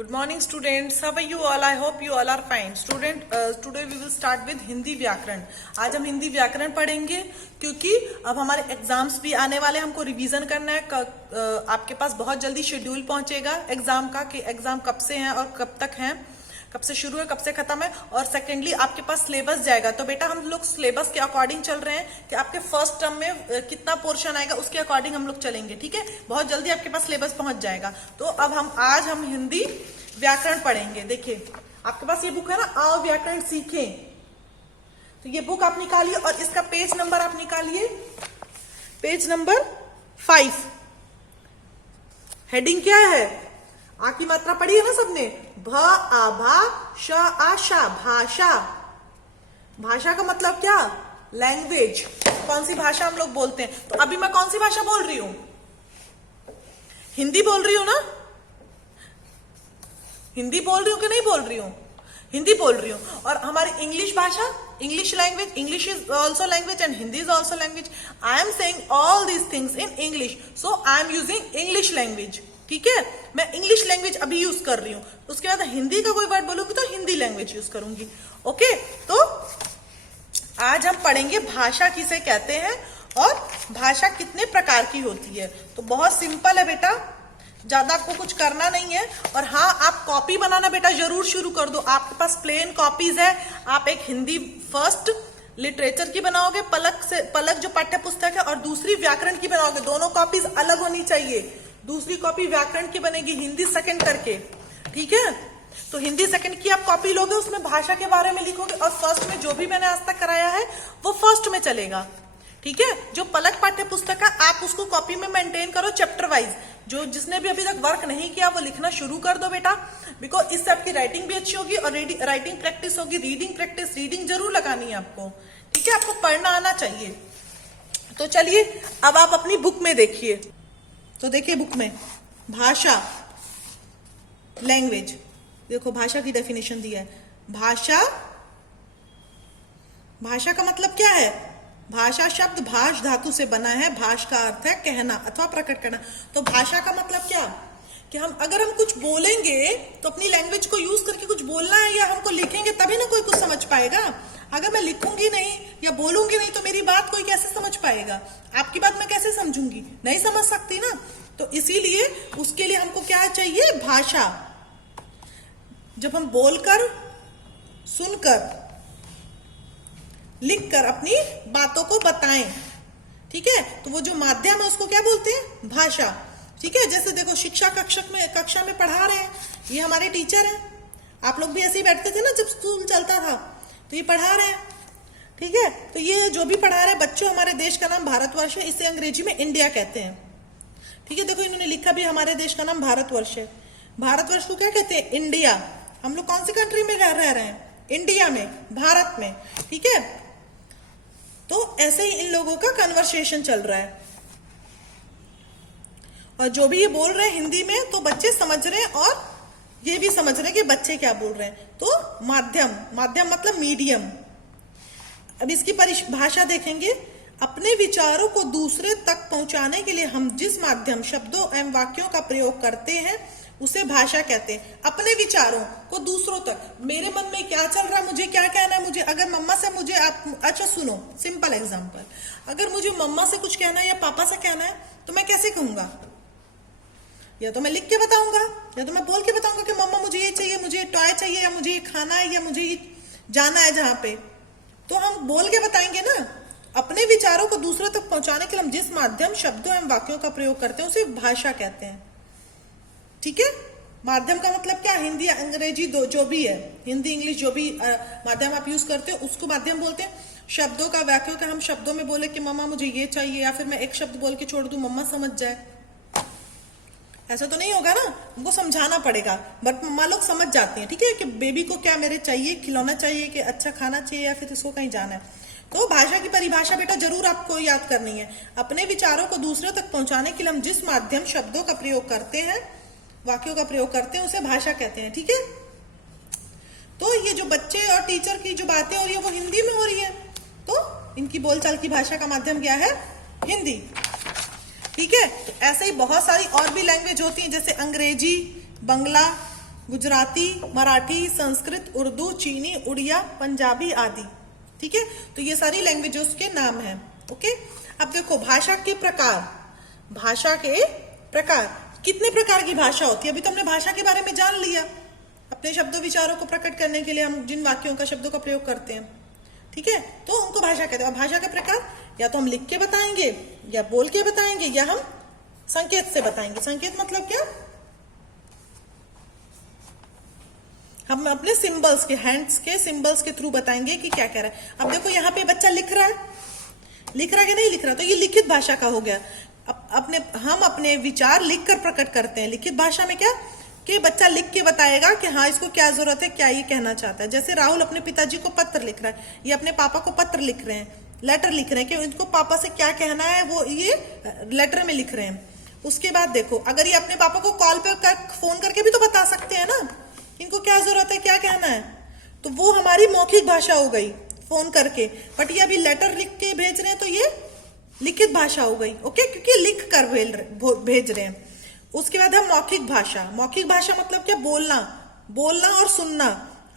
Good morning, students. How are you all? I hope you all are fine. Student, today we will start with Hindi व्याकरण. आज हम हिंदी व्याकरण पढ़ेंगे क्योंकि अब हमारे एग्जाम्स भी आने वाले, हमको रिवीजन करना है. आपके पास बहुत जल्दी शेड्यूल पहुंचेगा एग्जाम का कि एग्जाम कब से हैं और कब तक हैं, कब से शुरू है कब से खत्म है. और सेकेंडली आपके पास सिलेबस जाएगा. तो बेटा हम लोग सिलेबस के अकॉर्डिंग चल रहे हैं कि आपके फर्स्ट टर्म में कितना पोर्शन आएगा उसके अकॉर्डिंग हम लोग चलेंगे. ठीक है, बहुत जल्दी आपके पास सिलेबस पहुंच जाएगा. तो अब आज हम हिंदी व्याकरण पढ़ेंगे. देखिए आपके पास ये बुक है ना, आओ व्याकरण सीखें. तो ये बुक आप निकालिए और इसका पेज नंबर आप निकालिए, पेज नंबर 5. हेडिंग क्या है? आ की मात्रा पढ़ी है ना सबने, भ आ भा श आ शा, भाषा. भाषा का मतलब क्या? लैंग्वेज. कौन सी भाषा हम लोग बोलते हैं. तो अभी मैं कौन सी भाषा बोल रही हूं? हिंदी बोल रही हूं ना? हिंदी बोल रही हूं कि नहीं बोल रही हूं? हिंदी बोल रही हूं. और हमारी इंग्लिश भाषा, English language, English is also language and Hindi is also language. I am saying all these things in English, so I am using English language. ठीक है, मैं इंग्लिश लैंग्वेज अभी यूज कर रही हूं. उसके बाद हिंदी का कोई वर्ड बोलूंगी तो हिंदी लैंग्वेज यूज करूंगी. ओके, तो आज हम पढ़ेंगे भाषा किसे कहते हैं और भाषा कितने प्रकार की होती है. तो बहुत सिंपल है बेटा, ज्यादा आपको कुछ करना नहीं है. और हाँ, आप कॉपी बनाना बेटा जरूर शुरू कर दो. आपके पास प्लेन कॉपीज है. आप एक हिंदी फर्स्ट लिटरेचर की बनाओगे, पलक जो पाठ्य पुस्तक है, और दूसरी व्याकरण की बनाओगे. दोनों कॉपीज अलग होनी चाहिए. दूसरी कॉपी व्याकरण की बनेगी, हिंदी सेकंड करके. ठीक है, तो हिंदी सेकंड की आप कॉपी लोगे, उसमें भाषा के बारे में लिखोगे. और फर्स्ट में जो भी मैंने आज तक कराया है वो फर्स्ट में चलेगा. ठीक है, जो पलक पाठ्य पुस्तक है आप उसको कॉपी में मेंटेन करो चैप्टर वाइज. जिसने भी अभी तक वर्क नहीं किया वो लिखना शुरू कर दो बेटा, बिकॉज इससे आपकी राइटिंग भी अच्छी होगी और राइटिंग प्रैक्टिस होगी. रीडिंग प्रैक्टिस, रीडिंग जरूर लगानी है आपको. ठीक है, आपको पढ़ना आना चाहिए. तो चलिए अब आप अपनी बुक में देखिए. तो देखिए बुक में भाषा, लैंग्वेज. देखो भाषा की डेफिनेशन दिया है. भाषा का मतलब क्या है? भाषा शब्द भाष धातु से बना है. भाष का अर्थ है कहना अथवा प्रकट करना. तो भाषा का मतलब क्या कि अगर हम कुछ बोलेंगे तो अपनी लैंग्वेज को यूज करके कुछ बोलना है, या हमको लिखेंगे तभी ना कोई कुछ समझ पाएगा. अगर मैं लिखूंगी नहीं या बोलूंगी नहीं तो मेरी बात कोई कैसे समझ पाएगा? आपकी बात मैं कैसे समझूंगी? नहीं समझ सकती ना. तो इसीलिए उसके लिए हमको क्या चाहिए? भाषा. जब हम बोलकर, सुनकर, लिखकर अपनी बातों को बताएं. ठीक है, तो वो जो माध्यम है उसको क्या बोलते हैं? भाषा. ठीक है, जैसे देखो शिक्षा कक्षा में पढ़ा रहे हैं, ये हमारे टीचर हैं. आप लोग भी ऐसे ही बैठते थे ना जब स्कूल चलता था, तो ये पढ़ा रहे हैं. ठीक है, तो ये जो भी पढ़ा रहे हैं बच्चों, हमारे देश का नाम भारतवर्ष है. इसे अंग्रेजी में इंडिया कहते हैं. ठीक है, देखो इन्होंने लिखा भी हमारे देश का नाम भारतवर्ष है. भारतवर्ष को क्या कहते हैं? इंडिया. हम लोग कौन सी कंट्री में रह रहे हैं? इंडिया में, भारत में. ठीक है, तो ऐसे ही इन लोगों का कन्वर्सेशन चल रहा है. और जो भी ये बोल रहे हैं हिंदी में तो बच्चे समझ रहे हैं, और ये भी समझ रहे हैं कि बच्चे क्या बोल रहे हैं. तो माध्यम, माध्यम मतलब मीडियम. अब इसकी परिभाषा देखेंगे. अपने विचारों को दूसरे तक पहुंचाने के लिए हम जिस माध्यम, शब्दों एवं वाक्यों का प्रयोग करते हैं उसे भाषा कहते हैं. अपने विचारों को दूसरों तक, मेरे मन में क्या चल रहा है, मुझे क्या कहना है, मुझे अगर मम्मा से मुझे अच्छा सुनो, सिंपल एग्जांपल, अगर मुझे मम्मा से कुछ कहना है या पापा से कहना है तो मैं कैसे कहूंगा? या तो मैं लिख के बताऊंगा, या तो मैं बोल के बताऊंगा कि मम्मा मुझे ये चाहिए, मुझे टॉय चाहिए, या मुझे ये खाना है, या मुझे ये जाना है जहां पे. तो हम बोल के बताएंगे ना. अपने विचारों को दूसरों तक पहुंचाने के लिए हम जिस माध्यम, शब्दों एवं वाक्यों का प्रयोग करते हैं उसे भाषा कहते हैं. ठीक है, माध्यम का मतलब क्या? हिंदी अंग्रेजी जो भी है, हिंदी इंग्लिश जो भी माध्यम आप यूज करते हो उसको माध्यम बोलते हैं. शब्दों का, वाक्यों का, हम शब्दों में बोले कि मम्मा मुझे ये चाहिए, या फिर मैं एक शब्द बोल के छोड़ दूं, मम्मा समझ जाए. ऐसा तो नहीं होगा ना, उनको समझाना पड़ेगा. बट मम्मा लोग समझ जाती हैं. ठीक है, कि बेबी को क्या मेरे चाहिए, खिलौना चाहिए, कि अच्छा खाना चाहिए, या फिर इसको कहीं जाना है. तो भाषा की परिभाषा बेटा जरूर आपको याद करनी है. अपने विचारों को दूसरों तक पहुंचाने के लिए हम जिस माध्यम, शब्दों का प्रयोग करते हैं, वाक्यों का प्रयोग करते हैं उसे भाषा कहते हैं. ठीक है, तो ये जो बच्चे और टीचर की जो बातें हो रही है वो हिंदी में हो रही है. तो इनकी बोलचाल की भाषा का माध्यम क्या है? हिंदी. ठीक है, ऐसे ही बहुत सारी और भी लैंग्वेज होती हैं, जैसे अंग्रेजी, बंगला, गुजराती, मराठी, संस्कृत, उर्दू, चीनी, उड़िया, पंजाबी आदि। ठीक है, तो ये सारी लैंग्वेजेस के नाम हैं। ओके, अब देखो भाषा के प्रकार। भाषा के प्रकार, कितने प्रकार की भाषा होती है? अभी तो हमने भाषा के बारे में जान लिया। अपने शब्दों विचारों को प्रकट करने के लिए हम जिन वाक्यों का, शब्दों का प्रयोग करते हैं, ठीक है, तो उनको भाषा कहते हैं। भाषा का प्रकार या तो हम लिख के बताएंगे, या बोल के बताएंगे, या हम संकेत से बताएंगे। संकेत मतलब क्या? हम अपने सिंबल्स के, हैंड्स के सिंबल्स के थ्रू बताएंगे कि क्या कह रहा है। अब देखो यहाँ पे बच्चा लिख रहा है, लिख रहा है कि नहीं लिख रहा, तो ये लिखित भाषा का हो गया। हम अपने विचार लिख कर प्रकट करते हैं। लिखित भाषा में क्या कि बच्चा लिख के बताएगा कि हाँ इसको क्या जरूरत है, क्या ये कहना चाहता है। जैसे राहुल अपने पिताजी को पत्र लिख रहा है, ये अपने पापा को पत्र लिख रहे हैं, लेटर लिख रहे हैं कि उनको पापा से क्या कहना है, वो ये लेटर में लिख रहे हैं। उसके बाद देखो, अगर ये अपने पापा को कॉल पे फोन करके भी तो बता सकते हैं ना इनको क्या जरूरत है, क्या कहना है, तो वो हमारी मौखिक भाषा हो गई फोन करके। बट ये अभी लेटर लिख के भेज रहे हैं तो ये लिखित भाषा हो गई। ओके, क्योंकि लिख कर भेज रहे हैं। उसके बाद हम मौखिक भाषा। मौखिक भाषा मतलब क्या? बोलना, बोलना और सुनना।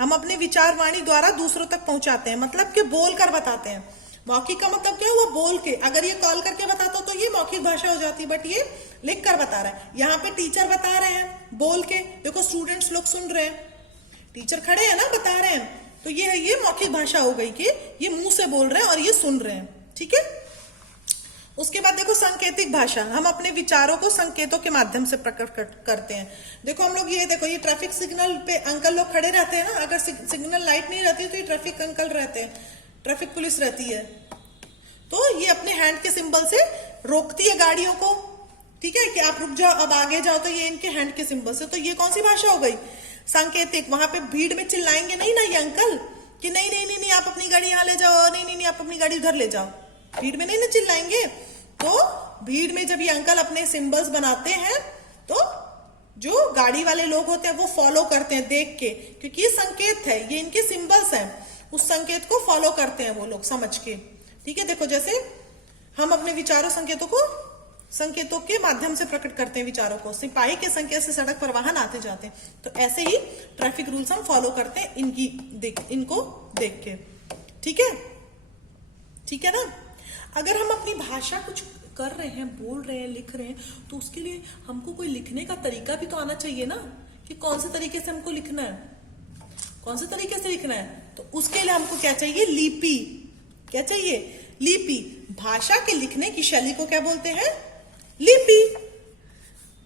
हम अपने विचार वाणी द्वारा दूसरों तक पहुंचाते हैं, मतलब कि बोल कर बताते हैं। मौखिक का मतलब क्या है? वो बोल के। अगर ये कॉल करके बताता तो ये मौखिक भाषा हो जाती, बट ये लिख कर बता रहा है। यहाँ पे टीचर बता रहे हैं बोल के, देखो स्टूडेंट्स लोग सुन रहे हैं, टीचर खड़े हैं ना, बता रहे हैं, तो ये मौखिक भाषा हो गई कि ये मुंह से बोल रहे हैं और ये सुन रहे हैं। ठीक है, उसके बाद देखो सांकेतिक भाषा। हम अपने विचारों को संकेतों के माध्यम से प्रकट करते हैं। देखो हम लोग ये देखो, ये ट्रैफिक सिग्नल पे अंकल लोग खड़े रहते हैं ना, अगर सिग्नल लाइट नहीं रहती तो ये ट्रैफिक अंकल रहते हैं, ट्रैफिक पुलिस रहती है, तो ये अपने हैंड के सिंबल से रोकती है गाड़ियों को। ठीक है, कि आप रुक जाओ, अब आगे जाओ, तो ये इनके हैंड के सिंबल से। तो ये कौन सी भाषा हो गई? सांकेतिक। वहां पे भीड़ में चिल्लाएंगे नहीं ना ये अंकल कि नहीं नहीं नहीं नहीं आप अपनी गाड़ी यहाँ ले जाओ, नहीं नहीं नहीं आप अपनी गाड़ी उधर ले जाओ, भीड़ में नहीं ना चिल्लाएंगे। तो भीड़ में जब ये अंकल अपने सिंबल्स बनाते हैं तो जो गाड़ी वाले लोग होते हैं वो फॉलो करते हैं देख के, क्योंकि ये संकेत है, ये इनके सिंबल्स हैं, उस संकेत को फॉलो करते हैं वो लोग समझ के। ठीक है, देखो जैसे हम अपने विचारों संकेतों के माध्यम से प्रकट करते हैं विचारों को। सिपाही के संकेत से सड़क पर वाहन आते जाते हैं, तो ऐसे ही ट्रैफिक रूल्स हम फॉलो करते हैं इनको देख के। ठीक है, ठीक है ना। अगर हम अपनी भाषा कुछ कर रहे हैं, बोल रहे हैं, लिख रहे हैं, तो उसके लिए हमको कोई लिखने का तरीका भी तो आना चाहिए ना, कि कौन से तरीके से हमको लिखना है, कौन से तरीके से लिखना है। तो उसके लिए हमको क्या चाहिए? लिपि। क्या चाहिए? लिपि। भाषा के लिखने की शैली को क्या बोलते हैं? लिपि।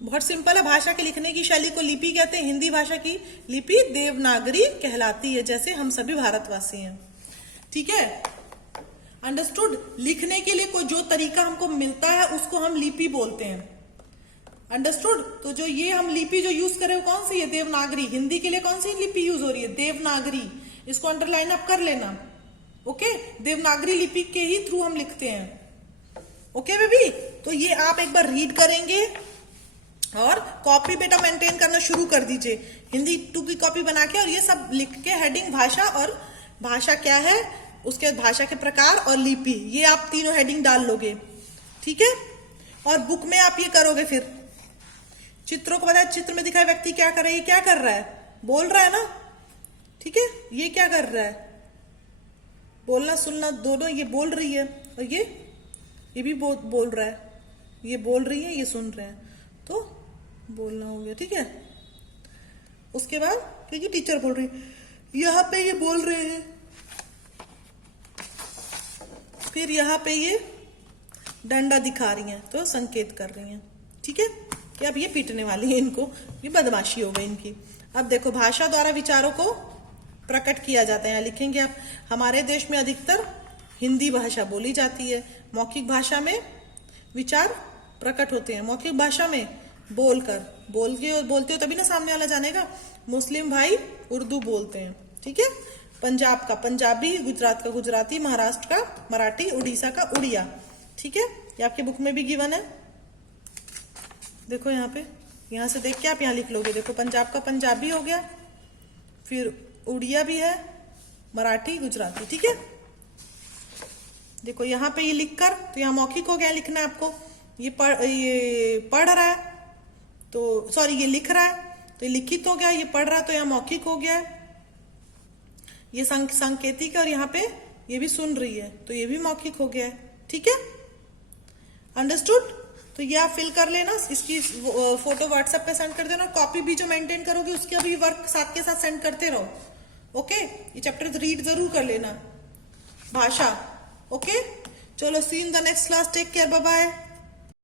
बहुत सिंपल है, भाषा के लिखने की शैली को लिपि कहते हैं। हिंदी भाषा की लिपि देवनागरी कहलाती है, जैसे हम सभी भारतवासी हैं। ठीक है, अंडरस्टूड। लिखने के लिए कोई जो तरीका हमको मिलता है उसको हम लिपि बोलते हैं। अंडरस्टूड। तो जो ये हम लिपि जो यूज कर रहे हो कौन सी है? देवनागरी। हिंदी के लिए कौन सी लिपि यूज हो रही है? देवनागरी। इसको अंडरलाइन अप कर लेना। ओके, देवनागरी लिपि के ही थ्रू हम लिखते हैं। ओके बेबी, तो ये आप एक बार रीड करेंगे और कॉपी बेटा मेंटेन करना शुरू कर दीजिए, हिंदी 2 की कॉपी बना के, और ये सब लिख के हेडिंग भाषा और भाषा क्या है, उसके बाद भाषा के प्रकार और लिपि, ये आप तीनों हेडिंग डाल लोगे। ठीक है, और बुक में आप ये करोगे। फिर चित्रों को बताया, चित्र में दिखाए व्यक्ति क्या कर रहा है, ये क्या कर रहा है? बोल रहा है ना। ठीक है, ये क्या कर रहा है? बोलना सुनना दोनों, ये बोल रही है और ये भी बोल रहा है, ये बोल रही है, ये सुन रहे हैं, तो बोलना हो गया। ठीक है, उसके बाद क्योंकि टीचर बोल रही है, यहाँ पे ये बोल रहे हैं, फिर यहाँ पे ये डंडा दिखा रही हैं, तो संकेत कर रही हैं। ठीक है, कि अब ये पीटने वाली है इनको, ये बदमाशी हो गई इनकी। अब देखो, भाषा द्वारा विचारों को प्रकट किया जाता है। लिखेंगे आप, हमारे देश में अधिकतर हिंदी भाषा बोली जाती है। मौखिक भाषा में विचार प्रकट होते हैं, मौखिक भाषा में बोलते हो तभी ना सामने वाला जानेगा। मुस्लिम भाई उर्दू बोलते हैं। ठीक है, पंजाब का पंजाबी, गुजरात का गुजराती, महाराष्ट्र का मराठी, उड़ीसा का उड़िया। ठीक है, ये आपके बुक में भी गिवन है। देखो यहाँ पे, यहाँ से देख के आप यहाँ लिख लोगे। देखो, पंजाब का पंजाबी हो गया, फिर उड़िया भी है, मराठी, गुजराती। ठीक है, देखो यहाँ पे ये लिखकर, तो यहाँ मौखिक हो गया, लिखना है आपको। ये पढ़ रहा है, तो सॉरी ये लिख रहा है, तो ये लिखित हो गया, ये पढ़ रहा तो यहाँ मौखिक हो गया है, ये सांकेतिक है, और यहाँ पे ये भी सुन रही है तो ये भी मौखिक हो गया है। ठीक है, अंडरस्टूड। तो ये आप फिल कर लेना, इसकी फोटो व्हाट्सएप पे सेंड कर देना, कॉपी भी जो मेंटेन करोगे उसका भी वर्क साथ के साथ सेंड करते रहो। ओके, ये चैप्टर रीड जरूर कर लेना, भाषा। ओके, चलो see in the next class, take care, bye bye.